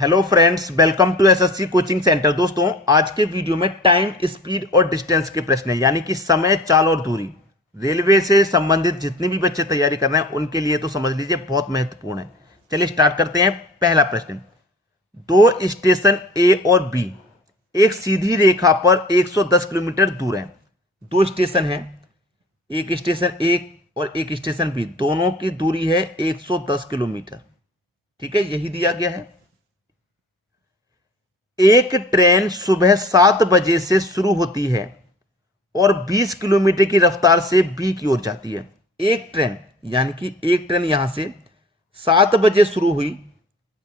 Hello friends, welcome to SSC coaching centre. दोस्तों, आज के वीडियो में टाइम, स्पीड और डिस्टेंस के प्रश्न हैं, यानी कि समय, चाल और दूरी। रेलवे से संबंधित जितने भी बच्चे तैयारी कर रहे हैं उनके लिए तो समझ लीजिए बहुत महत्वपूर्ण है। चलिए स्टार्ट करते हैं। पहला प्रश्न, दो स्टेशन ए और बी एक सीधी रेखा पर 110 किलोमीटर दूर हैं। दो स्टेशन हैं, एक स्टेशन ए और एक स्टेशन बी, दोनों की दूरी है 110 किलोमीटर। ठीक है, यही दिया गया है। एक ट्रेन सुबह 7 बजे से शुरू होती है और 20 किलोमीटर की रफ्तार से बी की ओर जाती है। एक ट्रेन, यानी कि एक ट्रेन यहां से 7 बजे शुरू हुई,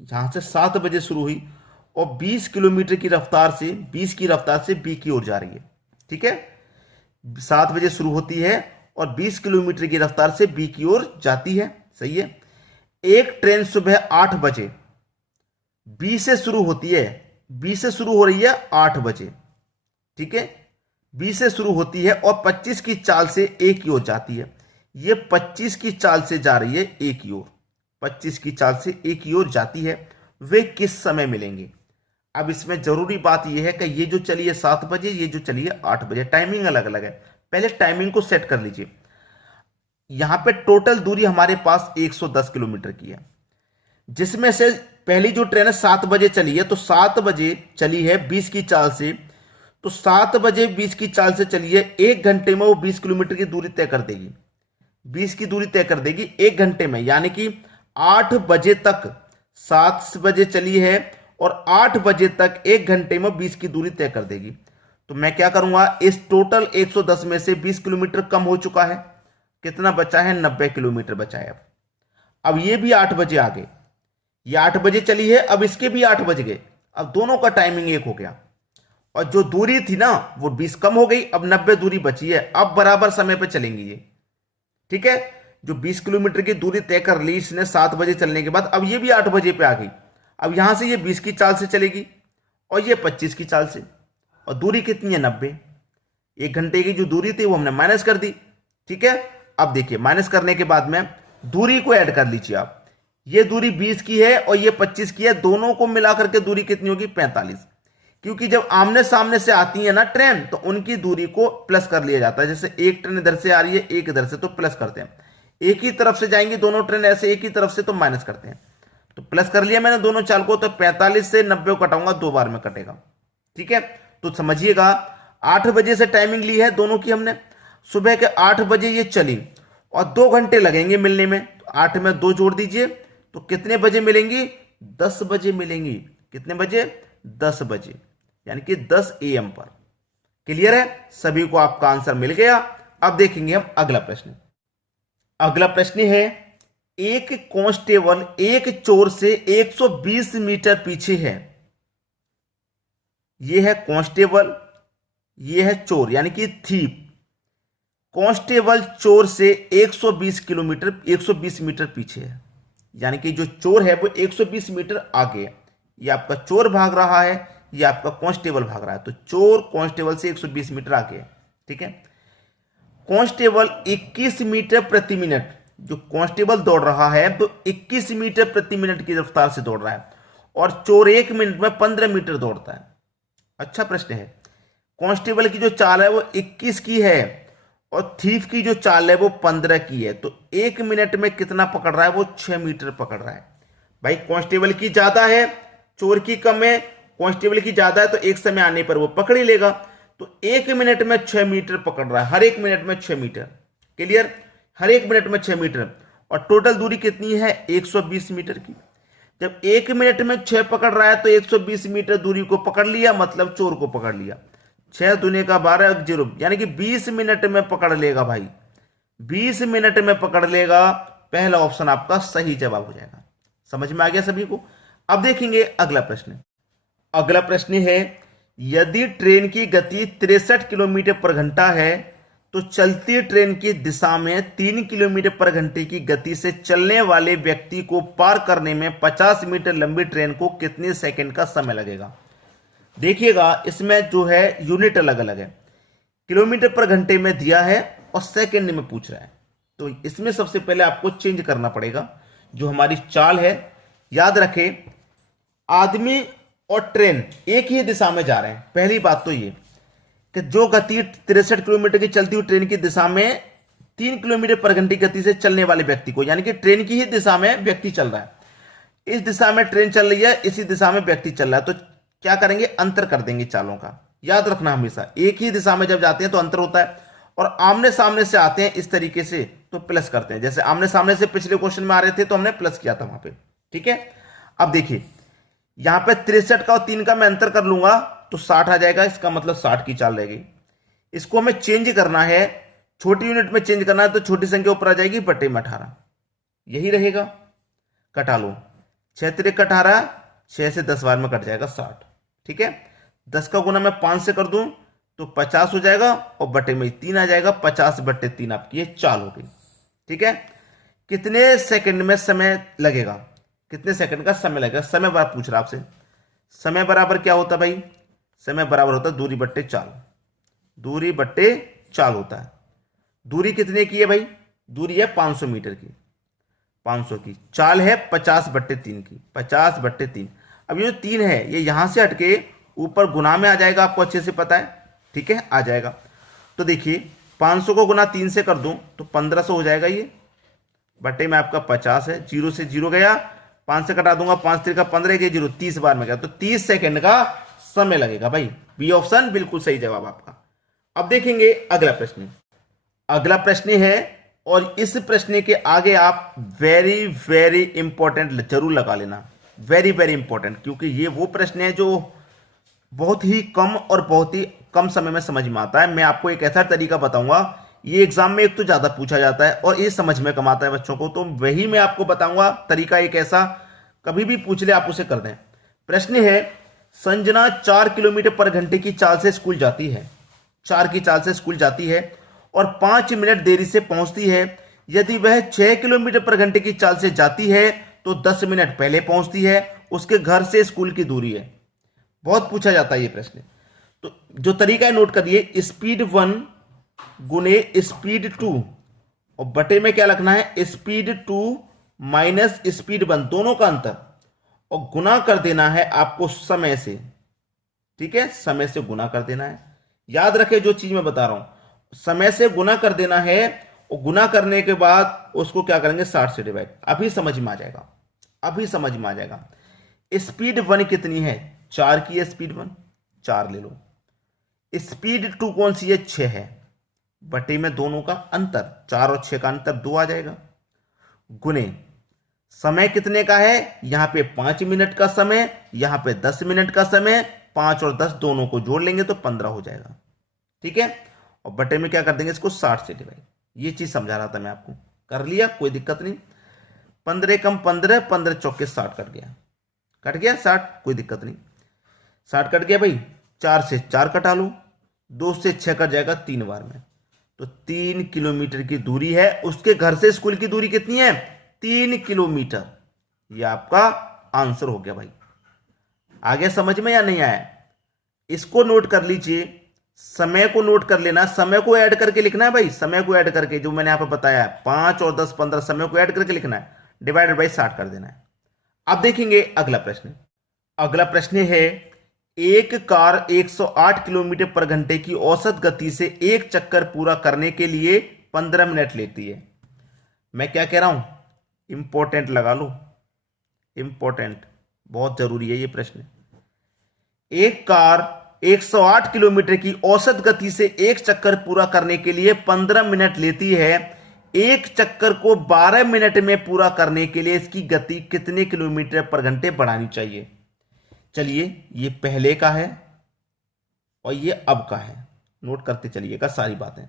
यहां से 7 बजे शुरू हुई और 20 किलोमीटर की रफ्तार से 20 की रफ्तार से बी की ओर जा रही है। ठीक है, 7 बजे शुरू होती है और 20 किलोमीटर की रफ्तार से बी की ओर जाती है। सही है। एक ट्रेन सुबह 8 बजे बी से शुरू होती है, बी से शुरू हो रही है 8 बजे। ठीक है, बी से शुरू होती है और 25 की चाल से ए की ओर जाती है। ये 25 की चाल से जा रही है ए की ओर, 25 की चाल से ए की ओर जाती है। वे किस समय मिलेंगे? अब इसमें जरूरी बात यह है कि ये जो चली है 7 बजे, ये जो चली है 8 बजे, टाइमिंग अलग अलग है। पहले टाइमिंग को सेट कर लीजिए। यहां पे टोटल दूरी हमारे पास 110 किलोमीटर की है, जिसमें से पहली जो ट्रेन है 7 बजे चली है, तो 7 बजे चली है 20 की चाल से, तो 7 बजे 20 की चाल से चली है, 1 घंटे में वो 20 किलोमीटर की दूरी तय कर देगी। 20 की दूरी तय कर देगी 1 घंटे में, यानी कि 8 बजे तक, 7 बजे चली है और 8 बजे तक 1 घंटे में 20 की दूरी तय कर देगी। तो मैं क्या करूंगा, इस टोटल 110 में से 20 किलोमीटर कम हो चुका है, कितना बचा है? 90 किलोमीटर बचा है। अब ये भी 8 बजे आ गए, ये 8 बजे चली है, अब इसके भी 8 बज गए, अब दोनों का टाइमिंग एक हो गया और जो दूरी थी ना वो 20 कम हो गई, अब 90 दूरी बची है, अब बराबर समय पे चलेंगी ये। ठीक है, जो 20 किलोमीटर की दूरी तय कर ली इसने 7 बजे चलने के बाद, अब ये भी 8 बजे पे आ गई। अब यहां से ये 20 की चाल से चलेगी और ये 25 की चाल से, और दूरी कितनी है? 90। 1 घंटे की जो दूरी थी वो हमने माइनस कर दी। ठीक है, अब देखिए माइनस करने के बाद में दूरी को ऐड कर लीजिए आप। ये दूरी 20 की है और ये 25 की है, दोनों को मिलाकर के दूरी कितनी होगी? 45। क्योंकि जब आमने सामने से आती है ना ट्रेन, तो उनकी दूरी को प्लस कर लिया जाता है। जैसे एक ट्रेन इधर से आ रही है, एक इधर से, तो प्लस करते हैं। एक ही तरफ से जाएंगी दोनों ट्रेन, ऐसे एक ही तरफ से, तो माइनस करते हैं। तो प्लस कर लिया मैंने दोनों चाल को, तो 45 से 90 कटाऊंगा, 2 बार में कटेगा। ठीक है, तो समझिएगा 8 बजे से टाइमिंग ली है दोनों की हमने, सुबह के 8 बजे ये चली और 2 घंटे लगेंगे मिलने में, तो 8 में 2 जोड़ दीजिए, तो कितने बजे मिलेंगी? 10 बजे मिलेंगी। कितने बजे? 10 बजे, यानी कि 10 AM पर। क्लियर है? सभी को आपका आंसर मिल गया। अब देखेंगे हम अगला प्रश्न। अगला प्रश्न है, एक कांस्टेबल एक चोर से 120 मीटर पीछे है। यह है कांस्टेबल, यह है चोर, यानी कि थीप। कांस्टेबल चोर से 120 मीटर पीछे है, यानी कि जो चोर है वो 120 मीटर आगे है। ये आपका चोर भाग रहा है, ये आपका कांस्टेबल भाग रहा है, तो चोर कांस्टेबल से 120 मीटर आगे है। ठीक है, कांस्टेबल 21 मीटर प्रति मिनट, जो कांस्टेबल दौड़ रहा है तो 21 मीटर प्रति मिनट की रफ्तार से दौड़ रहा है, और चोर 1 मिनट में 15 मीटर दौड़ता है। अच्छा प्रश्न है। कांस्टेबल की जो चाल है वो 21 की है और थीफ की जो चाल है वो 15 की है, तो 1 मिनट में कितना पकड़ रहा है? वो 6 मीटर पकड़ रहा है। भाई कांस्टेबल की ज्यादा है, चोर की कम है। कांस्टेबल की ज्यादा है तो एक समय आने पर वो पकड़ ही लेगा, तो 1 मिनट में 6 मीटर पकड़ रहा है, हर 1 मिनट में 6 मीटर। क्लियर? हर 1 मिनट में 6 मीटर, और टोटल दूरी कितनी है? 120 मीटर की। जब 1 मिनट में 6 पकड़ रहा है तो 120 मीटर दूरी को पकड़ लिया, मतलब चोर को पकड़ लिया। 6 दूनी का 12, 0, यानी कि 20 मिनट में पकड़ लेगा भाई, 20 मिनट में पकड़ लेगा। पहला ऑप्शन आपका सही जवाब हो जाएगा। समझ में आ गया सभी को? अब देखेंगे अगला प्रश्न। अगला प्रश्न है, यदि ट्रेन की गति 63 किलोमीटर पर घंटा है तो चलती ट्रेन की दिशा में 3 किलोमीटर पर घंटे की गति से चलने वाले व्यक्ति को पार करने में 50 मीटर लंबी ट्रेन को कितने सेकंड का समय लगेगा? देखिएगा इसमें जो है यूनिट अलग अलग है, किलोमीटर पर घंटे में दिया है और सेकंड में पूछ रहा है, तो इसमें सबसे पहले आपको चेंज करना पड़ेगा। जो हमारी चाल है, याद रखें आदमी और ट्रेन एक ही दिशा में जा रहे हैं। पहली बात तो ये कि जो गति 63 किलोमीटर की चलती हुई ट्रेन की दिशा में 3 किलोमीटर पर घंटे गति से चलने वाले व्यक्ति को, यानी कि ट्रेन की ही दिशा में व्यक्ति चल रहा है, इस दिशा में ट्रेन चल रही है, इसी दिशा में व्यक्ति चल रहा है, तो क्या करेंगे, अंतर कर देंगे चालों का। याद रखना हमेशा एक ही दिशा में जब जाते हैं तो अंतर होता है, और आमने सामने से आते हैं इस तरीके से तो प्लस करते हैं। जैसे आमने सामने से पिछले क्वेश्चन में आ रहे थे तो हमने प्लस किया था वहां पे। ठीक है, अब देखिए यहां पे 63 का और 3 का मैं अंतर कर लूंगा तो 60 आ जाएगा, इसका मतलब 60 की चाल रहेगी। इसको हमें चेंज करना है, छोटी यूनिट में चेंज करना है, तो छोटी संख्या ऊपर आ जाएगी, बटे में 18 यही रहेगा। कटा लो, 6 तिरिक 18, 6 से 10 बार में कट जाएगा 60। ठीक है, 10 का गुना मैं 5 से कर दूं तो 50 हो जाएगा, और बटे में 3 आ जाएगा, 50 बटे 3 आपकी ये चाल हो गई। ठीक है, कितने सेकंड में समय लगेगा, कितने सेकंड का समय लगेगा, समय बार पूछ रहा आपसे। समय बराबर क्या होता भाई, समय बराबर होता है दूरी बट्टे चाल, दूरी बट्टे चाल होता है। दूरी कितने की है भाई, दूरी है 500 मीटर की, 500 की, चाल है 50 बट्टे 3 की, 50 बट्टे 3। अब ये जो 3 है ये यहां से हटके ऊपर गुना में आ जाएगा, आपको अच्छे से पता है। ठीक है, आ जाएगा। तो देखिए 500 को गुना 3 से कर दूं तो 1500 हो जाएगा, ये बट्टे में आपका 50 है, 0 से 0 गया, 5 से कटा दूंगा, 5 3 का 15 के 0, 30 बार में गया, तो 30 सेकंड का समय लगेगा भाई। बी ऑप्शन बिल्कुल सही जवाब आपका। अब देखेंगे अगला प्रश्न। अगला प्रश्न है, और इस प्रश्न के आगे आप वेरी वेरी इंपॉर्टेंट जरूर लगा लेना, वेरी वेरी इंपॉर्टेंट, क्योंकि ये वो प्रश्न है जो बहुत ही कम और बहुत ही कम समय में समझ में आता है। मैं आपको एक ऐसा तरीका बताऊंगा, ये एग्जाम में एक तो ज्यादा पूछा जाता है और ये समझ में कम आता है बच्चों को, तो वही मैं आपको बताऊंगा तरीका एक ऐसा, कभी भी पूछ ले आप उसे कर दें। प्रश्न है, संजना 4 किलोमीटर पर घंटे की चाल से स्कूल जाती है, 4 की चाल से स्कूल जाती है और 5 मिनट देरी से पहुंचती है। यदि वह 6 किलोमीटर पर घंटे की चाल से जाती है तो 10 मिनट पहले पहुंचती है। उसके घर से स्कूल की दूरी है। बहुत पूछा जाता है ये प्रश्न। तो जो तरीका है नोट करिए, स्पीड 1 गुने स्पीड 2, और बटे में क्या लिखना है, स्पीड 2 माइनस स्पीड 1, दोनों का अंतर, और गुना कर देना है आपको समय से। ठीक है, समय से गुना कर देना है। याद रखें जो चीज मैं बता रहा हूं, समय से गुना कर देना है, और गुना करने के बाद उसको क्या करेंगे, 60 से डिवाइड। अभी समझ में आ जाएगा, अभी समझ में आ जाएगा। स्पीड 1 कितनी है, 4 की है स्पीड 1, 4 ले लो। स्पीड 2 कौन सी है, 6 है, बटे में दोनों का अंतर, 4 और 6 का अंतर 2 आ जाएगा, गुने समय कितने का है, यहां पे 5 मिनट का समय, यहां पे 10 मिनट का समय, 5 और 10 दोनों को जोड़ लेंगे तो 15 हो जाएगा। ठीक है, और बटे में क्या कर देंगे, इसको 60 से डिवाइड। ये चीज समझा रहा था मैं आपको, कर लिया, कोई दिक्कत नहीं। 15 कम 15, 15 चौके 60 कट गया 60, कोई दिक्कत नहीं, 60 कट गया भाई। 4 से 4 कटा लो, 2 से 6 कट जाएगा 3 बार में, तो 3 किलोमीटर की दूरी है। उसके घर से स्कूल की दूरी कितनी है, 3 किलोमीटर। ये आपका आंसर हो गया भाई। आगे समझ में या नहीं आया, इसको नोट कर लीजिए, समय को नोट कर लेना, समय को ऐड करके लिखना है भाई, समय को ऐड करके, जो मैंने यहां पर बताया है 5 और 10 15, समय को ऐड करके लिखना है, डिवाइडेड बाई 60 कर देना है। अब देखेंगे अगला प्रश्न। अगला प्रश्न है, एक कार 108 किलोमीटर पर घंटे की औसत गति से एक चक्कर पूरा करने के लिए 15 मिनट लेती है। मैं क्या कह रहा हूं, इंपॉर्टेंट लगा लो, इंपॉर्टेंट, बहुत जरूरी है ये प्रश्न। एक कार 108 किलोमीटर की औसत गति से एक चक्कर पूरा करने के लिए 15 मिनट लेती है। एक चक्कर को 12 मिनट में पूरा करने के लिए इसकी गति कितने किलोमीटर पर घंटे बढ़ानी चाहिए। चलिए, ये पहले का है और ये अब का है, नोट करते चलिएगा सारी बातें।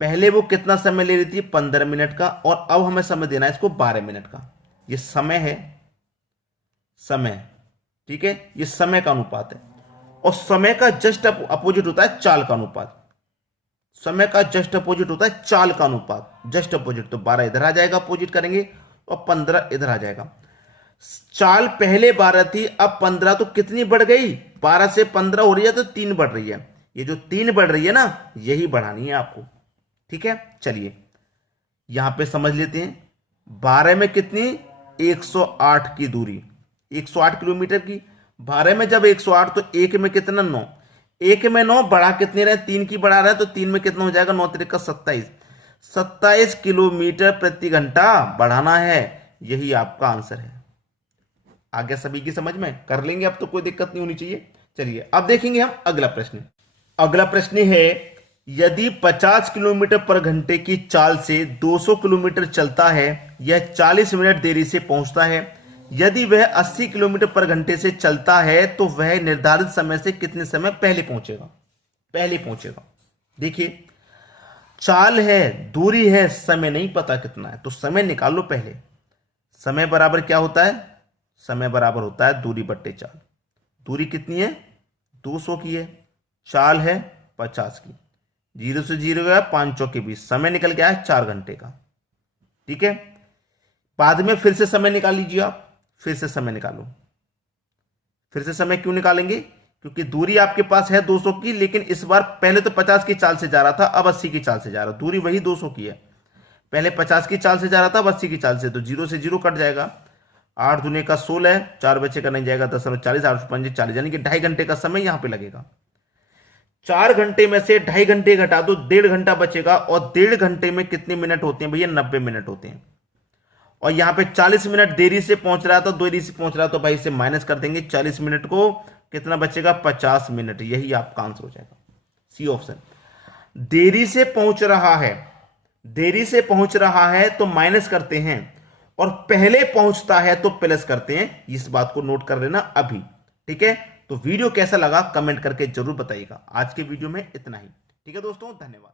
पहले वो कितना समय ले रही थी, 15 मिनट का, और अब हमें समय देना है इसको 12 मिनट का। ये समय है, समय, ठीक है, ये समय का अनुपात है, और समय का जस्ट अपोजिट होता है चाल का अनुपात। समय का जस्ट अपोजिट होता है चाल का अनुपात, जस्ट अपोजिट। तो 12 इधर आ जाएगा, अपोजिट करेंगे, और 15 इधर आ जाएगा। चाल पहले 12 थी, अब 15, तो कितनी बढ़ गई, 12 से 15 हो रही है, तो 3 बढ़ रही है। ये जो 3 बढ़ रही है ना, यही बढ़ानी है आपको। ठीक है, चलिए यहां पे समझ लेते हैं। 12 में कितनी, 108 की दूरी, 108 किलोमीटर की। 12 में जब 108 तो एक में कितना 9, एक में 9 बढ़ा कितने रहे 3 की बढ़ा रहा है तो 3 में कितना हो जाएगा 9 तिरका 27, 27 किलोमीटर प्रति घंटा बढ़ाना है। यही आपका आंसर है। आगे सभी की समझ में कर लेंगे, अब तो कोई दिक्कत नहीं होनी चाहिए। चलिए अब देखेंगे हम अगला प्रश्न। अगला प्रश्न है, यदि 50 किलोमीटर पर घंटे की चाल से 200 किलोमीटर चलता है, यह 40 मिनट देरी से पहुंचता है। यदि वह 80 किलोमीटर पर घंटे से चलता है तो वह निर्धारित समय से कितने समय पहले पहुंचेगा? पहले पहुंचेगा। देखिए चाल है, दूरी है, समय नहीं पता कितना है, तो समय निकाल लो पहले। समय बराबर क्या होता है? समय बराबर होता है दूरी बट्टे चाल। दूरी कितनी है? 200 की है, चाल है 50 की, 0 से 0 गया 5 चौके 20, समय निकल गया है 4 घंटे का। ठीक है, बाद में फिर से समय निकाल लीजिए आप, फिर से समय निकालो। फिर से समय क्यों निकालेंगे? क्योंकि दूरी आपके पास है 200 की, लेकिन इस बार पहले तो 50 की चाल से जा रहा था, अब 80 की चाल से जा रहा। दूरी वही 200 की है, पहले 50 की चाल से जा रहा था, अब 80 की चाल से, तो 0 से 0 कट जाएगा। 8 दूने का 16, 4 बचे का नहीं जाएगा 10 और 40, 8 5 40, यानी कि 2.5 घंटे का समय यहां पे लगेगा। 4 घंटे में से 2.5 घंटे घटा दो, 1.5 घंटा बचेगा। और 1.5 घंटे में कितने मिनट होते हैं भैया? 90 मिनट होते हैं। और यहां पे 40 मिनट देरी से पहुंच रहा था, देरी से पहुंच रहा, तो भाई से माइनस कर देंगे 40 मिनट को, कितना बचेगा? 50 मिनट। यही आपका आंसर हो जाएगा, सी ऑप्शन। देरी से पहुंच रहा है, देरी से पहुंच रहा है तो माइनस करते हैं, और पहले पहुंचता है तो प्लस करते हैं। इस बात को नोट कर लेना अभी। ठीक है, तो वीडियो कैसा लगा कमेंट करके जरूर बताइएगा। आज के वीडियो में इतना ही। ठीक है दोस्तों, धन्यवाद।